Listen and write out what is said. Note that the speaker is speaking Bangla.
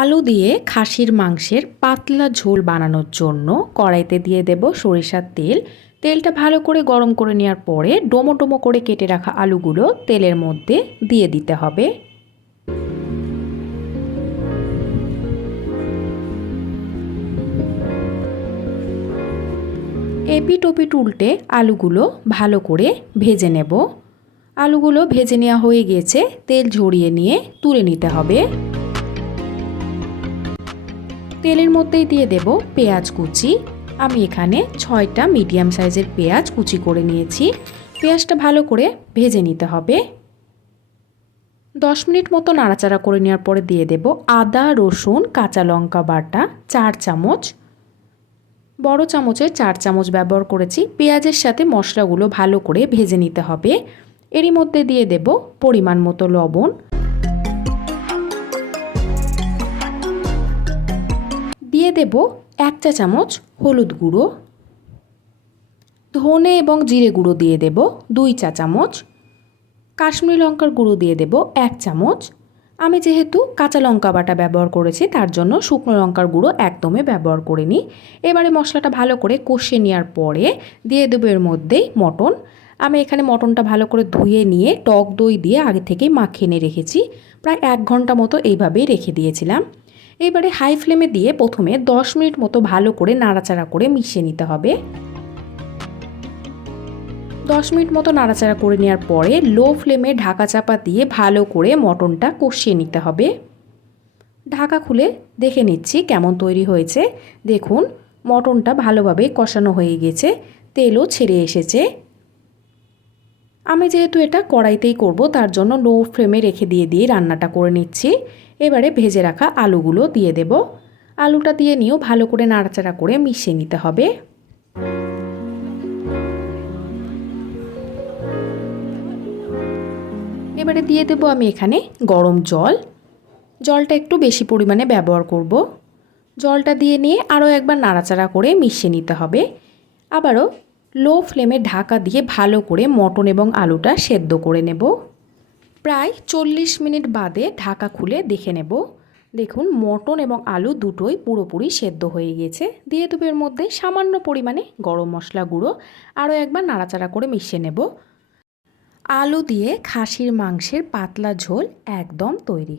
আলু দিয়ে খাসির মাংসের পাতলা ঝোল বানানোর জন্য কড়াইতে দিয়ে দেব সরিষার তেল। তেলটা ভালো করে গরম করে নেওয়ার পরে ডোমো ডোমো করে কেটে রাখা আলুগুলো তেলের মধ্যে দিয়ে দিতে হবে। এপিট ওপিট উল্টে আলুগুলো ভালো করে ভেজে নেব। আলুগুলো ভেজে নেওয়া হয়ে গিয়েছে তেল ঝরিয়ে নিয়ে তুলে নিতে হবে। তেলের মধ্যেই দিয়ে দেব পেঁয়াজ কুচি। আমি এখানে ছয়টা মিডিয়াম সাইজের পেঁয়াজ কুচি করে নিয়েছি। পেঁয়াজটা ভালো করে ভেজে নিতে হবে। দশ মিনিট মতো নাড়াচাড়া করে নেওয়ার পরে দিয়ে দেব আদা, রসুন, কাঁচা লঙ্কা বাটা চার চামচ। বড় চামচের চার চামচ ব্যবহার করেছি। পেঁয়াজের সাথে মশলাগুলো ভালো করে ভেজে নিতে হবে। এরই মধ্যে দিয়ে দেব পরিমাণ মতো লবণ। দিয়ে দেব এক চা চামচ হলুদ গুঁড়ো, ধনে এবং জিরে গুঁড়ো দিয়ে দেব দুই চা চামচ, কাশ্মীরি লঙ্কার গুঁড়ো দিয়ে দেব এক চামচ। আমি যেহেতু কাঁচা লঙ্কা বাটা ব্যবহার করেছি, তার জন্য শুকনো লঙ্কার গুঁড়ো একদমই ব্যবহার করিনি। এবারে মশলাটা ভালো করে কষিয়ে নেওয়ার পরে দিয়ে দেবো এর মধ্যেই মটন। আমি এখানে মটনটা ভালো করে ধুয়ে নিয়ে টক দই দিয়ে আগে থেকেই মাখিয়ে নিয়ে রেখেছি। প্রায় এক ঘণ্টা মতো এইভাবেই রেখে দিয়েছিলাম। এবারে হাই ফ্লেমে দিয়ে প্রথমে 10 মিনিট মতো ভালো করে নাড়াচাড়া করে মিশিয়ে নিতে হবে। 10 মিনিট মতো নাড়াচাড়া করে নেওয়ার পরে লো ফ্লেমে ঢাকা চাপা দিয়ে ভালো করে মটনটা কষিয়ে নিতে হবে। ঢাকা খুলে দেখে নিচ্ছি কেমন তৈরি হয়েছে। দেখুন, মটনটা ভালোভাবে কষানো হয়ে গেছে, তেলও ছেড়ে এসেছে। আমি যেহেতু এটা কড়াইতেই করব, তার জন্য লো ফ্লেমে রেখে দিয়ে দিয়ে রান্নাটা করে নিচ্ছি। এবারে ভেজে রাখা আলুগুলো দিয়ে দেব। আলুটা দিয়ে নিয়েও ভালো করে নাড়াচাড়া করে মিশিয়ে নিতে হবে। এবারে দিয়ে দেবো আমি এখানে গরম জল। জলটা একটু বেশি পরিমাণে ব্যবহার করব। জলটা দিয়ে নিয়ে আরও একবার নাড়াচাড়া করে মিশিয়ে নিতে হবে। আবারও লো ফ্লেমে ঢাকা দিয়ে ভালো করে মটন এবং আলুটা সেদ্ধ করে নেব। প্রায় চল্লিশ মিনিট বাদে ঢাকা খুলে দেখে নেব। দেখুন, মটন এবং আলু দুটোই পুরোপুরি সেদ্ধ হয়ে গেছে। দিয়ে দেবো এর মধ্যে সামান্য পরিমাণে গরম মশলা গুঁড়ো। আরও একবার নাড়াচাড়া করে মিশিয়ে নেব। আলু দিয়ে খাসির মাংসের পাতলা ঝোল একদম তৈরি।